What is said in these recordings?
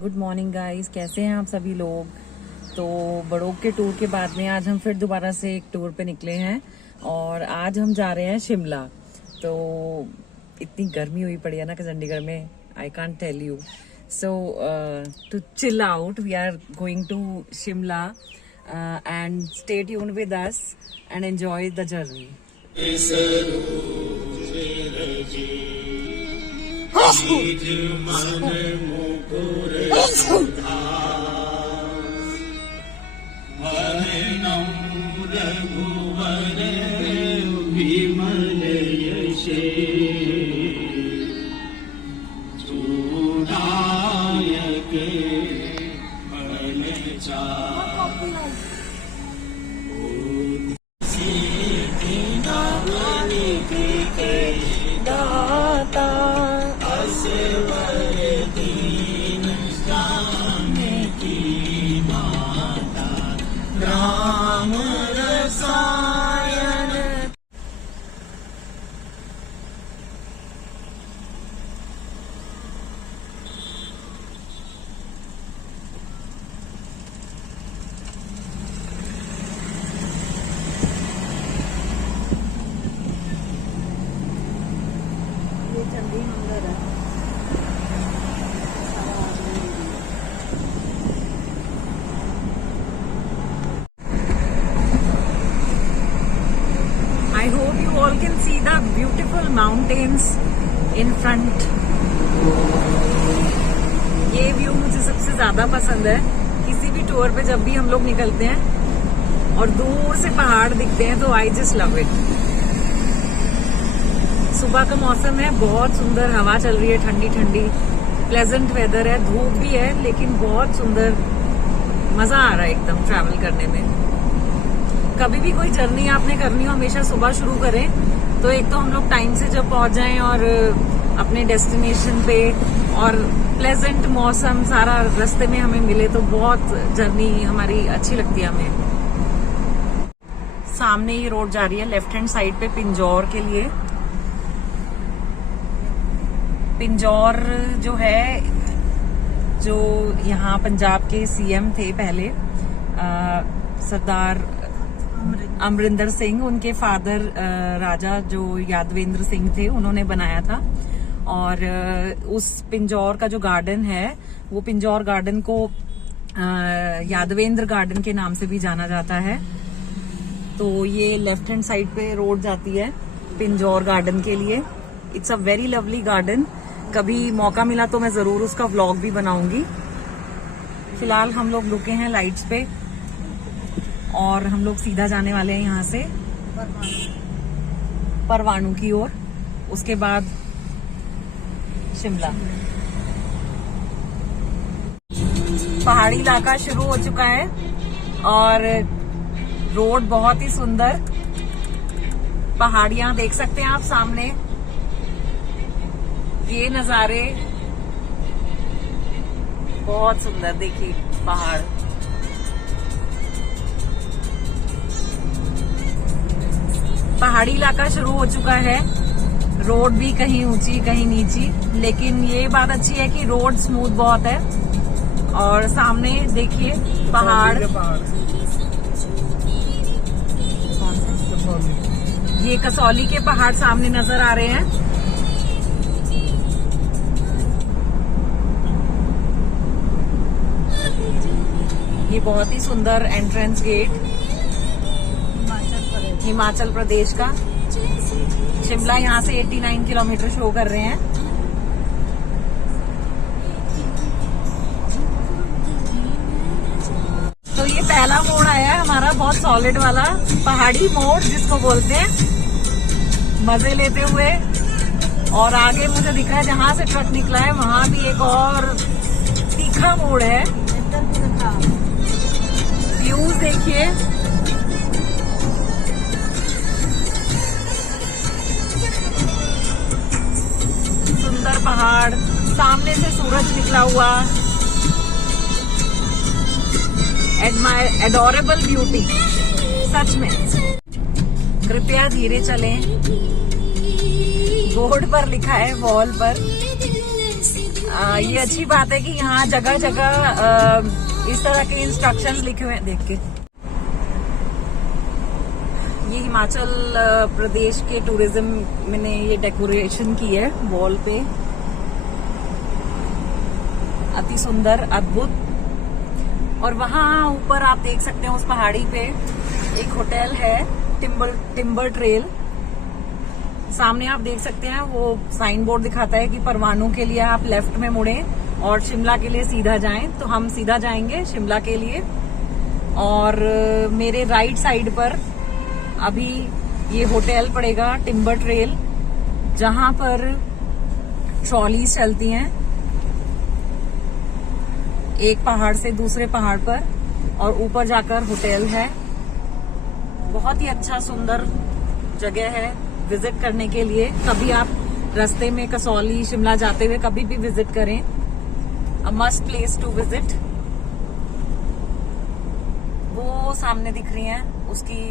Good morning guys, कैसे हैं आप सभी लोग। तो बड़ों के टूर के बाद में आज हम फिर दोबारा से एक टूर पे निकले हैं और आज हम जा रहे हैं शिमला। तो इतनी गर्मी हुई पड़ी है ना कि चंडीगढ़ में, I can't tell you. So to chill out we are going to Shimla and stay tuned with us and enjoy the journey. Chandi Mandir है। I hope you all can see the beautiful mountains in front. ये view मुझे सबसे ज्यादा पसंद है। किसी भी tour पे जब भी हम लोग निकलते हैं और दूर से पहाड़ दिखते हैं तो आई जस्ट लव इट। सुबह का मौसम है, बहुत सुंदर हवा चल रही है, ठंडी ठंडी प्लेजेंट वेदर है, धूप भी है लेकिन बहुत सुंदर, मजा आ रहा है एकदम ट्रैवल करने में। कभी भी कोई जर्नी आपने करनी हो हमेशा सुबह शुरू करें तो एक तो हम लोग टाइम से जब पहुंच जाएं और अपने डेस्टिनेशन पे और प्लेजेंट मौसम सारा रास्ते में हमें मिले तो बहुत जर्नी हमारी अच्छी लगती है हमें। सामने ये रोड जा रही है लेफ्ट हैंड साइड पे पिंजौर के लिए। पिंजौर जो है, जो यहाँ पंजाब के सीएम थे पहले, सरदार अमरिंदर सिंह, उनके फादर राजा जो यादवेंद्र सिंह थे, उन्होंने बनाया था। और उस पिंजौर का जो गार्डन है वो पिंजौर गार्डन को यादवेंद्र गार्डन के नाम से भी जाना जाता है। तो ये लेफ्ट हैंड साइड पे रोड जाती है पिंजौर गार्डन के लिए। It's a very lovely garden. कभी मौका मिला तो मैं जरूर उसका व्लॉग भी बनाऊंगी। फिलहाल हम लोग रुके हैं लाइट्स पे और हम लोग सीधा जाने वाले हैं यहाँ से परवाणु की ओर, उसके बाद शिमला। पहाड़ी इलाका शुरू हो चुका है और रोड बहुत ही सुंदर, पहाड़ियां देख सकते हैं आप सामने, ये नजारे बहुत सुंदर। देखिए पहाड़, पहाड़ी इलाका शुरू हो चुका है। रोड भी कहीं ऊंची कहीं नीची, लेकिन ये बात अच्छी है कि रोड स्मूथ बहुत है। और सामने देखिए पहाड़, ये कसौली के पहाड़ सामने नजर आ रहे हैं। ये बहुत ही सुंदर एंट्रेंस गेट हिमाचल प्रदेश का। शिमला यहाँ से 89 किलोमीटर शो कर रहे हैं। तो ये पहला मोड़ आया है हमारा, बहुत सॉलिड वाला पहाड़ी मोड़ जिसको बोलते हैं, मजे लेते हुए। और आगे मुझे दिख रहा है जहां से ट्रक निकला है वहां भी एक और तीखा मोड़ है। व्यूज देखिए, सुंदर पहाड़, सामने से सूरज निकला हुआ, एडोरेबल ब्यूटी सच में। कृपया धीरे चलें, बोर्ड पर लिखा है वॉल पर। ये अच्छी बात है कि यहाँ जगह जगह इस तरह के इंस्ट्रक्शंस लिखे हुए हैं। देख के ये हिमाचल प्रदेश के टूरिज्म ने ये डेकोरेशन की है वॉल पे, अति सुंदर, अद्भुत। और वहाँ ऊपर आप देख सकते हैं उस पहाड़ी पे एक होटल है, टिम्बर ट्रेल। सामने आप देख सकते हैं वो साइन बोर्ड दिखाता है कि परवाणू के लिए आप लेफ्ट में मुड़ें और शिमला के लिए सीधा जाएं। तो हम सीधा जाएंगे शिमला के लिए। और मेरे राइट साइड पर अभी ये होटल पड़ेगा टिम्बर ट्रेल, जहां पर ट्रॉलीज चलती हैं एक पहाड़ से दूसरे पहाड़ पर, और ऊपर जाकर होटल है। बहुत ही अच्छा सुंदर जगह है विजिट करने के लिए। कभी आप रास्ते में कसौली शिमला जाते हुए कभी भी विजिट करें, a must place to visit. वो सामने दिख रही हैं उसकी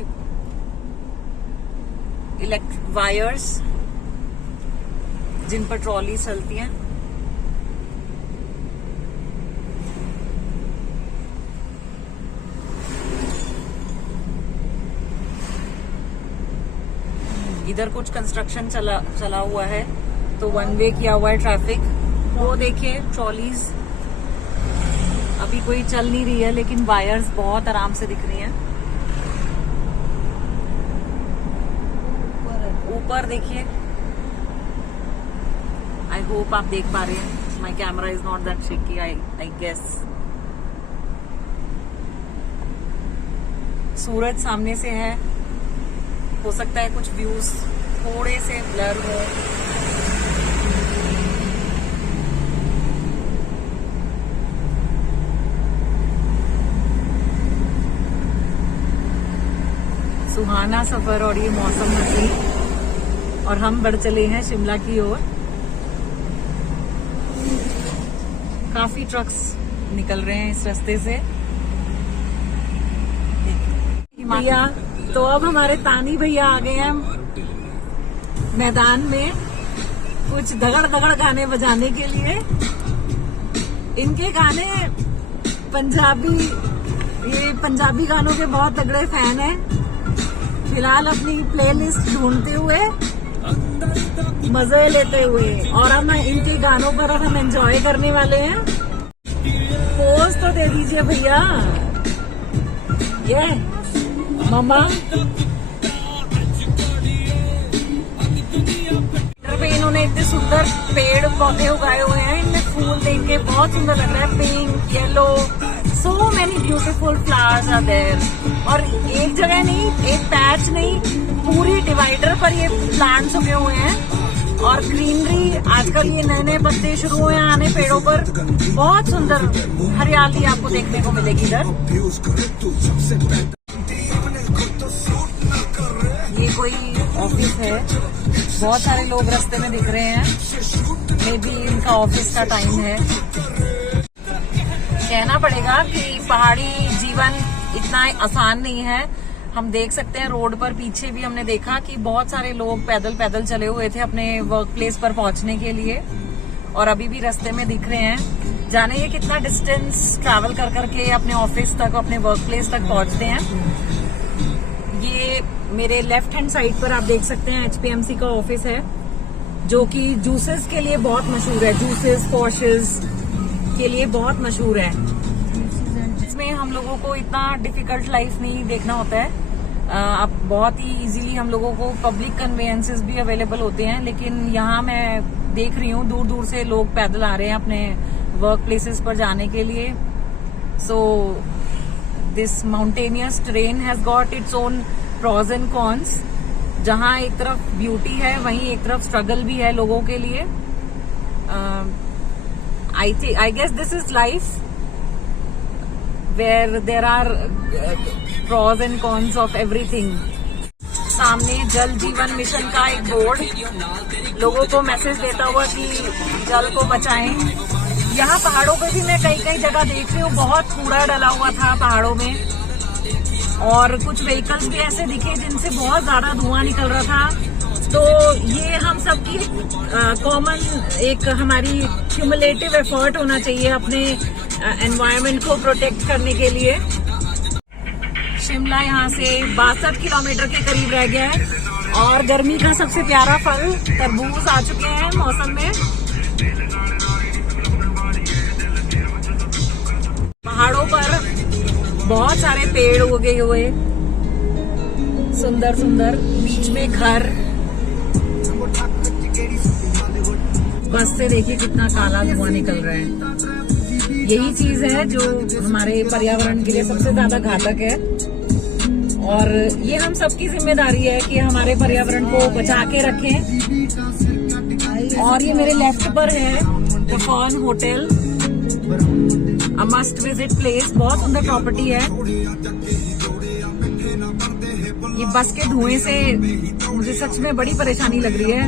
इलेक्ट्रिक वायर्स जिन पर ट्रॉली चलती हैं। इधर कुछ कंस्ट्रक्शन चला हुआ है तो वन वे किया हुआ है ट्रैफिक। वो देखिए ट्रॉलीज अभी कोई चल नहीं रही है, लेकिन वायर्स बहुत आराम से दिख रही हैं। ऊपर देखिए, आई होप आप देख पा रहे हैं। My camera is not that shaky I guess. सूरज सामने से है, हो सकता है कुछ व्यूज थोड़े से ब्लर हो। सुहाना सफर और ये मौसम हसी, और हम बढ़ चले हैं शिमला की ओर। काफी ट्रक्स निकल रहे हैं इस रास्ते से। भैया तो अब हमारे तानी भैया आ गए हैं मैदान में कुछ दगड़ दगड़ गाने बजाने के लिए। इनके गाने ये पंजाबी गानों के बहुत तगड़े फैन हैं। फिलहाल अपनी प्लेलिस्ट ढूंढते हुए, मजे लेते हुए, और हम इनके गानों पर अब हम एंजॉय करने वाले हैं। पोज तो दे दीजिए भैया। ये मम्मा पे इन्होंने इतने सुंदर पेड़ पौधे उगाए हुए हैं। इनमें फूल देख के बहुत सुंदर लग रहा है, pink, yellow, so many beautiful flowers are there. और एक जगह नहीं, एक पैच नहीं, पूरी डिवाइडर पर ये प्लांट्स उगे हुए हैं। और ग्रीनरी, आजकल ये नए नए पत्ते शुरू हुए हैं आने पेड़ों पर। बहुत सुंदर हरियाली आपको देखने को मिलेगी इधर। ये कोई ऑफिस है, बहुत सारे लोग रास्ते में दिख रहे हैं। मे बी इनका ऑफिस का टाइम है। कहना पड़ेगा कि पहाड़ी जीवन इतना आसान नहीं है। हम देख सकते हैं रोड पर पीछे भी हमने देखा कि बहुत सारे लोग पैदल चले हुए थे अपने वर्क प्लेस पर पहुंचने के लिए, और अभी भी रास्ते में दिख रहे हैं। जाने ये कितना डिस्टेंस ट्रैवल कर करके अपने ऑफिस तक, अपने वर्क प्लेस तक पहुंचते हैं। ये मेरे लेफ्ट हैंड साइड पर आप देख सकते हैं एचपीएमसी का ऑफिस है, जो कि जूसेस के लिए बहुत मशहूर है। जूसेस, पॉशेस के लिए बहुत मशहूर है। इसमें हम लोगों को इतना डिफिकल्ट लाइफ नहीं देखना होता है। अब बहुत ही इजीली हम लोगों को पब्लिक कन्वेंसेस भी अवेलेबल होते हैं। लेकिन यहाँ मैं देख रही हूँ दूर दूर से लोग पैदल आ रहे हैं अपने वर्क प्लेसेस पर जाने के लिए। So this mountainous terrain has got its own pros and cons. जहाँ एक तरफ ब्यूटी है, वहीं एक तरफ स्ट्रगल भी है लोगों के लिए। I guess this is life where there are pros and cons of everything. सामने जल जीवन मिशन का एक बोर्ड लोगों को मैसेज देता हुआ कि जल को बचाएं। यहाँ पहाड़ों पे भी मैं कई कई जगह देख रही हूँ बहुत कूड़ा डला हुआ था पहाड़ों में, और कुछ व्हीकल्स भी ऐसे दिखे जिनसे बहुत ज्यादा धुआं निकल रहा था। तो ये हम सबकी कॉमन एक हमारी क्यूमुलेटिव एफर्ट होना चाहिए अपने एनवायरनमेंट को प्रोटेक्ट करने के लिए। शिमला यहाँ से 62 किलोमीटर के करीब रह गया है और गर्मी का सबसे प्यारा फल तरबूज आ चुके हैं मौसम में। पहाड़ों पर बहुत सारे पेड़ उगे हुए, सुंदर सुंदर, बीच में घर। बस से देखिए कितना काला धुआं निकल रहा है। यही चीज है जो हमारे पर्यावरण के लिए सबसे ज्यादा घातक है और ये हम सबकी जिम्मेदारी है कि हमारे पर्यावरण को बचा के रखें। और ये मेरे लेफ्ट पर है the Fern hotel, a must visit place. बहुत सुंदर प्रॉपर्टी है। ये बस के धुएं से मुझे सच में बड़ी परेशानी लग रही है।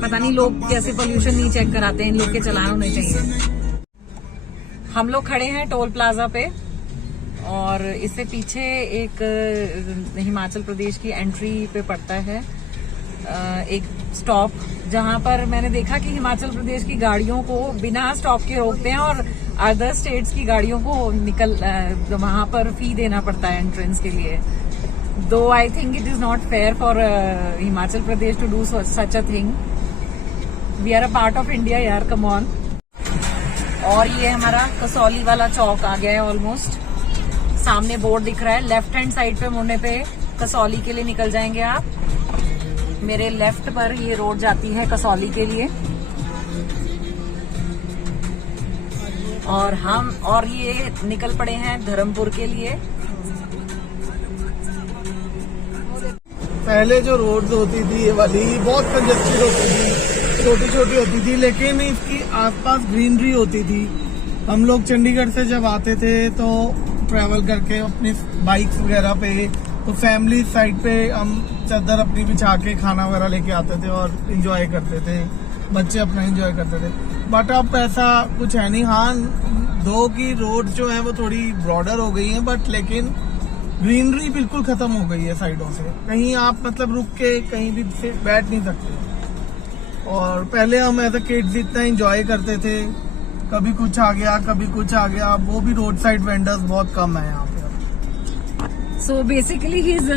पता नहीं लोग कैसे पोल्यूशन नहीं चेक कराते हैं, इन लोग के चलान होने चाहिए। हम लोग खड़े हैं टोल प्लाजा पे और इससे पीछे एक हिमाचल प्रदेश की एंट्री पे पड़ता है एक स्टॉप, जहां पर मैंने देखा कि हिमाचल प्रदेश की गाड़ियों को बिना स्टॉप के रोकते हैं और अदर स्टेट्स की गाड़ियों को वहां पर फी देना पड़ता है एंट्रेंस के लिए। Though I think it is not fair for Himachal Pradesh to do such a thing. We are a part of India यार, कम ऑन। और ये हमारा कसौली वाला चौक आ गया है ऑलमोस्ट। सामने बोर्ड दिख रहा है, लेफ्ट हैंड साइड पे मुड़ने पे कसौली के लिए निकल जाएंगे आप। मेरे लेफ्ट पर ये रोड जाती है कसौली के लिए और ये निकल पड़े हैं धर्मपुर के लिए। पहले जो रोड्स होती थी ये वाली बहुत कंजस्टेड होती थी, छोटी छोटी होती थी, लेकिन इसकी आसपास ग्रीनरी होती थी। हम लोग चंडीगढ़ से जब आते थे तो ट्रैवल करके अपनी बाइक्स वगैरह पे, तो फैमिली साइड पे हम चादर अपनी बिछा के खाना वगैरह लेके आते थे और एंजॉय करते थे, बच्चे अपना एंजॉय करते थे। बट अब ऐसा कुछ है नहीं। हाँ, दो की रोड जो है वो थोड़ी ब्रॉडर हो गई है, बट लेकिन ग्रीनरी बिल्कुल खत्म हो गई है साइडों से। कहीं आप मतलब रुक के कहीं भी से बैठ नहीं सकते। और पहले हम एज अ किड्स इतना एंजॉय करते थे, कभी कुछ आ गया कभी कुछ आ गया। वो भी रोड साइड वेंडर्स बहुत कम है यहाँ पे। So basically he's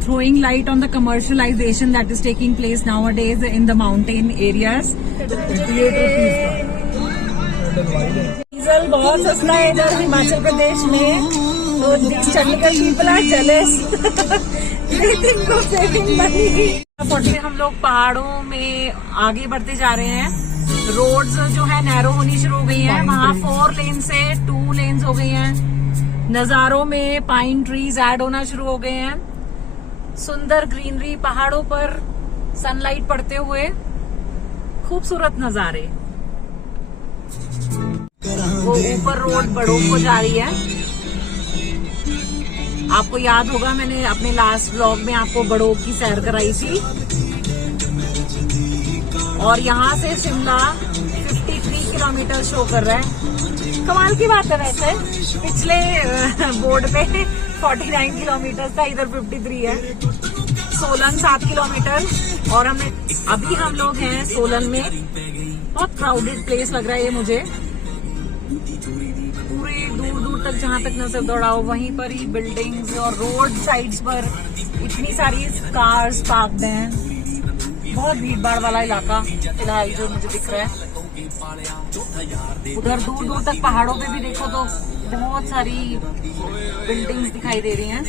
throwing light on the commercialization that is taking place nowadays in the mountain areas. 88 rupees diesel बहुत सस्ता है इधर हिमाचल प्रदेश में, तो चंडीगढ़ पीपल आर जेलस। हम लोग पहाड़ों में आगे बढ़ते जा रहे हैं। रोड्स जो है नैरो होनी शुरू हो गई है, वहाँ 4 लेन से 2 लेन्स हो गई हैं। नजारों में पाइन ट्रीज ऐड होना शुरू हो गए हैं। सुंदर ग्रीनरी, पहाड़ों पर सनलाइट पड़ते हुए खूबसूरत नजारे। वो ऊपर रोड बड़ों को जा रही है। आपको याद होगा मैंने अपने लास्ट व्लॉग में आपको बड़ों की सैर कराई थी। और यहाँ से शिमला 53 किलोमीटर शो कर रहा है। कमाल की बात है वैसे, पिछले बोर्ड पे 49 किलोमीटर था, इधर 53 है। सोलन 7 किलोमीटर। और अभी हम लोग हैं सोलन में। बहुत क्राउडेड प्लेस लग रहा है ये मुझे। पूरे दूर दूर तक जहाँ तक नजर दौड़ाओ वहीं पर ही बिल्डिंग्स और रोड साइड्स पर इतनी सारी कार्स पार्क्ड हैं। बहुत भीड़ भाड़ वाला इलाका फिलहाल जो मुझे दिख रहा है। उधर दूर दूर तक पहाड़ों पे भी देखो तो बहुत सारी बिल्डिंग्स दिखाई दे रही हैं।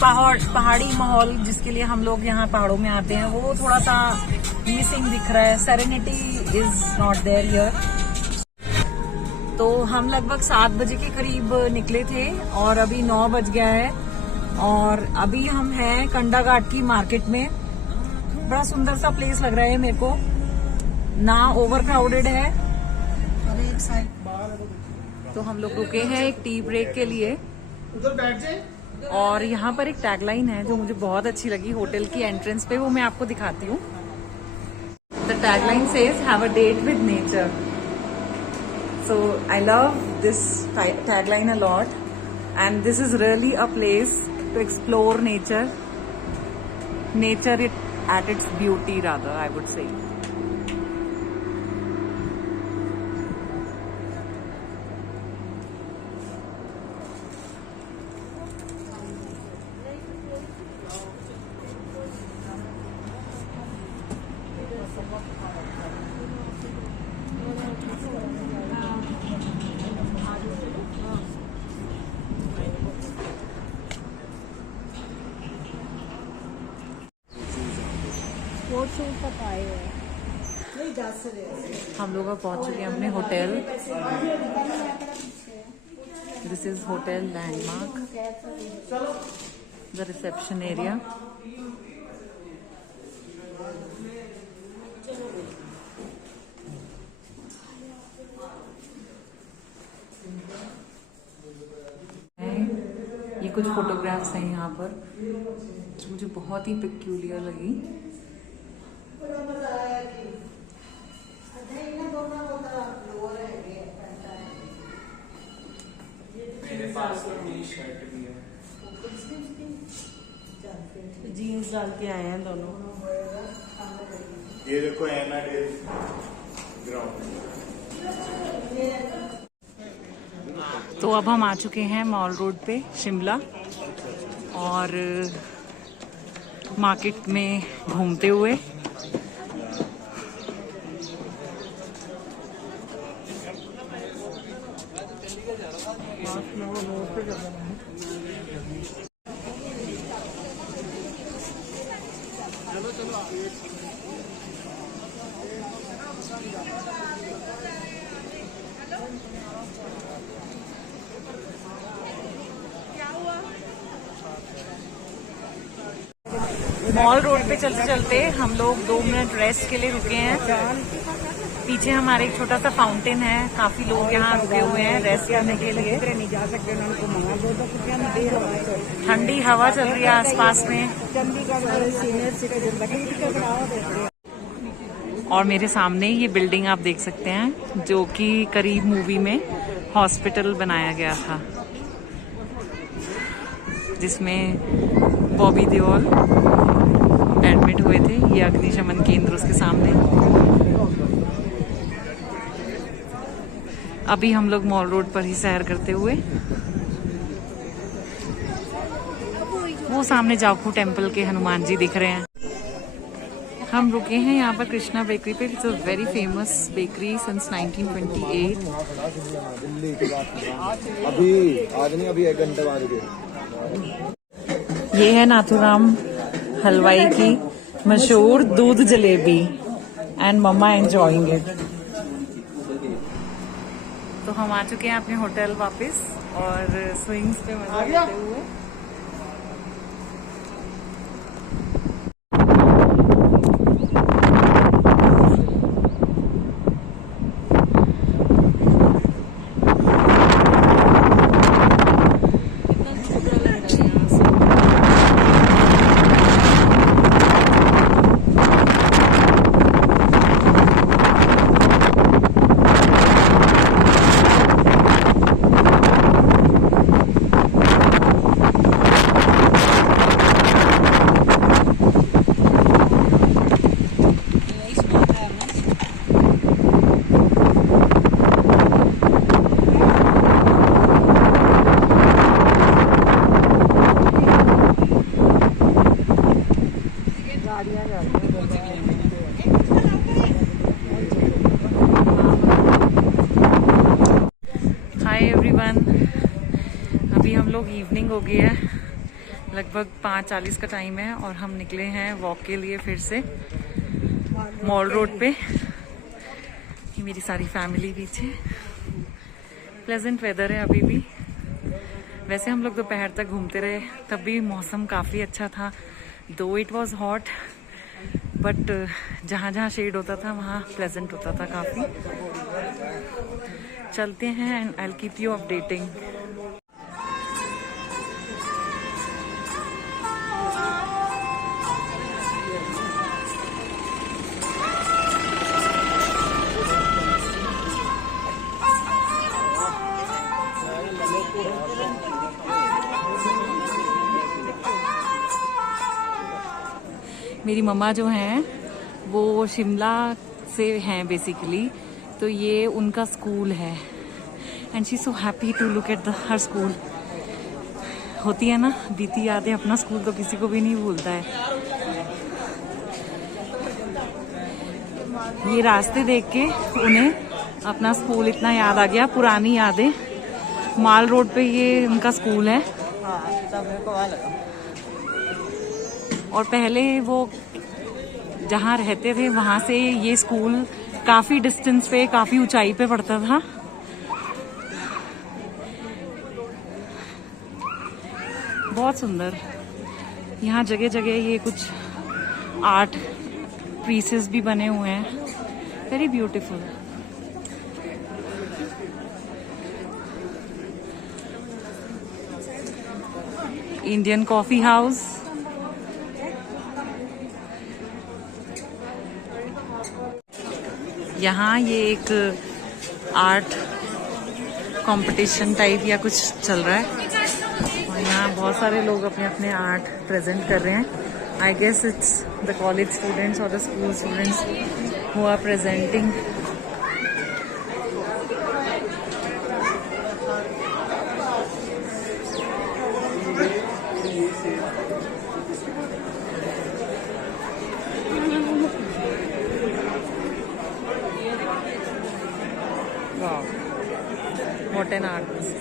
पहाड़ी माहौल जिसके लिए हम लोग यहाँ पहाड़ों में आते हैं वो थोड़ा सा मिसिंग दिख रहा है। Serenity is not there here. तो हम लगभग 7 बजे के करीब निकले थे और अभी 9 बज गया है और अभी हम हैं कंडा घाट की मार्केट में। बड़ा सुंदर सा प्लेस लग रहा है मेरे को, ना ओवर क्राउडेड है। तो हम लोग रुके हैं एक टी ब्रेक के लिए और यहाँ पर एक टैगलाइन है जो मुझे बहुत अच्छी लगी होटल की एंट्रेंस पे, वो मैं आपको दिखाती हूँ। The tagline says have a date with nature. So I love this tagline a lot and this is really a place to explore nature at its beauty, rather, I would say. हम लोग अब पहुंच चुके हैं अपने hotel. This is hotel landmark, the reception area. ये कुछ photographs हैं यहाँ पर जो मुझे बहुत ही पिक्यूलियर लगी। मेरे पास तो मेरी शर्ट भी है, जीन्स डाल के आए हैं दोनों। ये देखो एना डेल ग्राउंड। तो अब हम आ चुके हैं मॉल रोड पे शिमला, और मार्केट में घूमते हुए। मॉल रोड पे चलते चलते हम लोग 2 मिनट रेस्ट के लिए रुके हैं। पीछे हमारे एक छोटा सा फाउंटेन है, काफी लोग यहाँ रुके हुए हैं रेस्ट करने के लिए। ठंडी हवा चल रही है आसपास में। और मेरे सामने ये बिल्डिंग आप देख सकते हैं, जो कि करीब मूवी में हॉस्पिटल बनाया गया था, जिसमें बॉबी देओल एडमिट हुए थे। ये अग्निशमन केंद्र उसके सामने। अभी हम लोग मॉल रोड पर ही सैर करते हुए, वो सामने जाखू टेम्पल के हनुमान जी दिख रहे हैं। हम रुके हैं यहाँ पर कृष्णा बेकरी पे। It's a very famous bakery since 1928। अभी आज नहीं, अभी 1 घंटे बाद गए। ये है नाथुराम हलवाई की मशहूर दूध jalebi, and mumma enjoying it. तो हम आ चुके हैं अपने होटल वापस, और स्विंग्स पे मजा लेते हुए। हाय एवरीवन, अभी हम लोग इवनिंग हो गई है, लगभग 5:40 का टाइम है, और हम निकले हैं वॉक के लिए फिर से मॉल रोड पे। ये मेरी सारी फैमिली पीछे। प्लेजेंट वेदर है अभी भी। वैसे हम लोग दोपहर तक घूमते रहे, तब भी मौसम काफ़ी अच्छा था। दो इट वॉज हॉट, बट जहाँ जहाँ शेड होता था वहाँ प्लेजेंट होता था काफ़ी। चलते हैं and I will keep you updating. मेरी मम्मा जो हैं वो शिमला से हैं बेसिकली, तो ये उनका स्कूल है and she so happy to look at the her school. होती है ना बीती यादें, अपना स्कूल तो किसी को भी नहीं भूलता है। ये रास्ते देख के उन्हें अपना स्कूल इतना याद आ गया, पुरानी यादें। माल रोड पे ये उनका स्कूल है और पहले वो जहाँ रहते थे वहां से ये स्कूल काफी डिस्टेंस पे, काफी ऊंचाई पे पड़ता था। बहुत सुंदर। यहाँ जगह जगह ये कुछ आर्ट पीसेस भी बने हुए हैं, very beautiful. Indian coffee house, यहाँ ये एक आर्ट कंपटीशन टाइप या कुछ चल रहा है और यहाँ बहुत सारे लोग अपने अपने आर्ट प्रेजेंट कर रहे हैं। I guess it's the college students और the school students who are presenting. What an artist.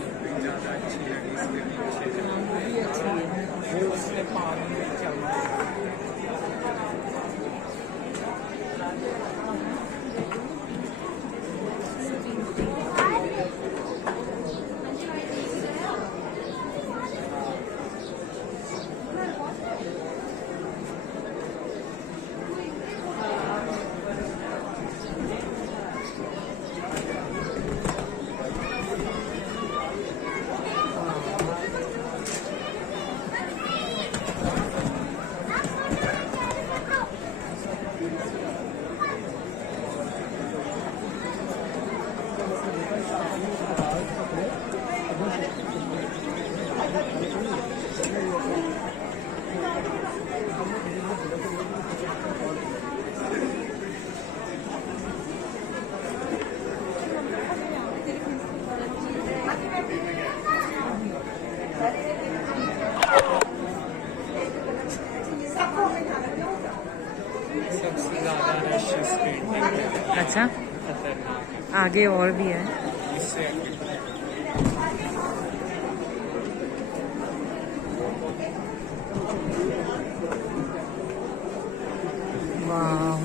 अच्छा, आगे और भी है। वाह,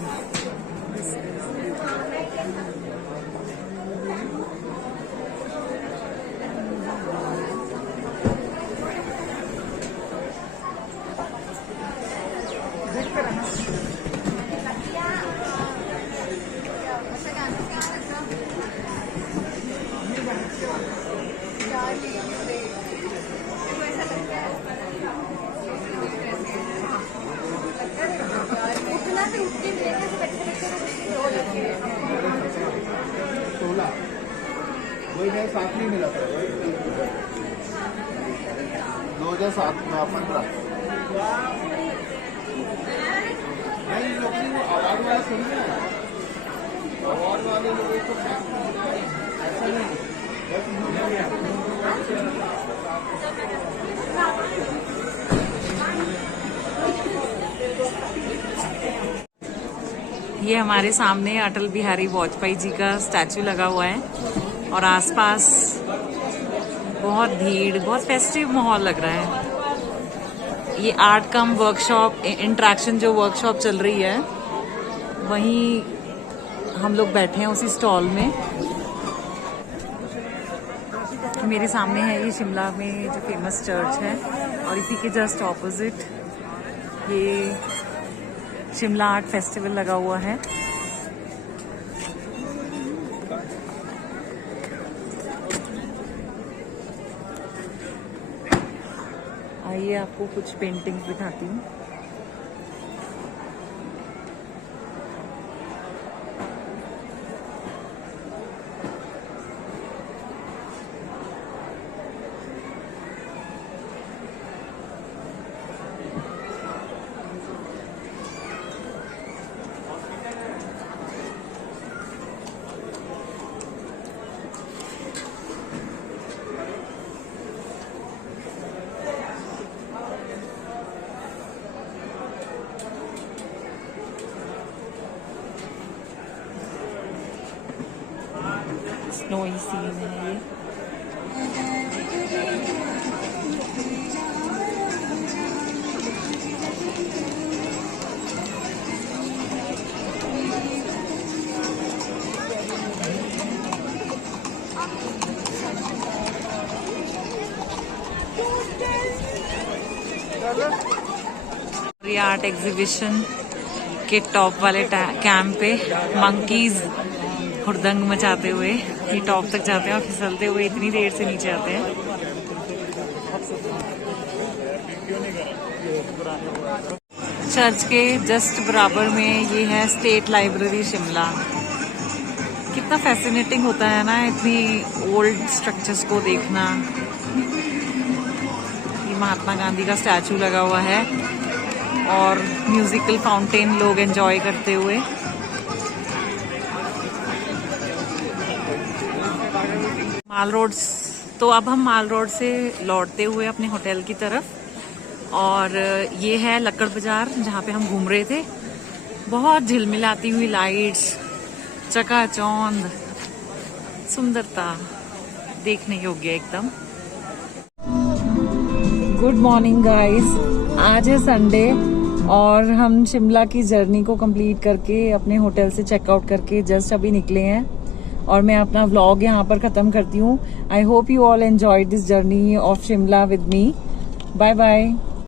वही मैं साथ नहीं मिला था 2007 में 15 नहीं लोग आवाज वाला सुन रहे हैं, आवाज वाले लोगों को ऐसा नहीं ये हमारे सामने अटल बिहारी वाजपेयी जी का स्टैचू लगा हुआ है और आसपास बहुत भीड़, बहुत फेस्टिव माहौल लग रहा है। ये आर्ट कम वर्कशॉप इंटरेक्शन जो वर्कशॉप चल रही है वहीं हम लोग बैठे हैं उसी स्टॉल में। मेरे सामने है ये शिमला में जो फेमस चर्च है और इसी के जस्ट ऑपोजिट ये शिमला आर्ट फेस्टिवल लगा हुआ है। आइए आपको कुछ पेंटिंग्स दिखाती हूँ। स्नोई सीन है ये। ये आर्ट एग्जीबिशन के टॉप वाले कैंप पे मंकीज हुड़दंग मचाते हुए ये टॉप तक जाते हैं और फिसलते हुए इतनी देर से नीचे आते हैं। चर्च के जस्ट बराबर में ये है स्टेट लाइब्रेरी शिमला। कितना फैसिनेटिंग होता है ना इतनी ओल्ड स्ट्रक्चर्स को देखना। ये महात्मा गांधी का स्टैचू लगा हुआ है और म्यूजिकल फाउंटेन लोग एंजॉय करते हुए। माल रोड, तो अब हम माल रोड से लौटते हुए अपने होटल की तरफ, और ये है लक्कड़ बाजार जहाँ पे हम घूम रहे थे। बहुत झिलमिलाती हुई लाइट्स, चकाचौंध, सुंदरता देखने योग्य एकदम। गुड मॉर्निंग गाइस, आज है संडे और हम शिमला की जर्नी को कंप्लीट करके अपने होटल से चेकआउट करके जस्ट अभी निकले हैं और मैं अपना व्लॉग यहाँ पर खत्म करती हूँ। I hope you all enjoyed this journey of Shimla with me. Bye bye.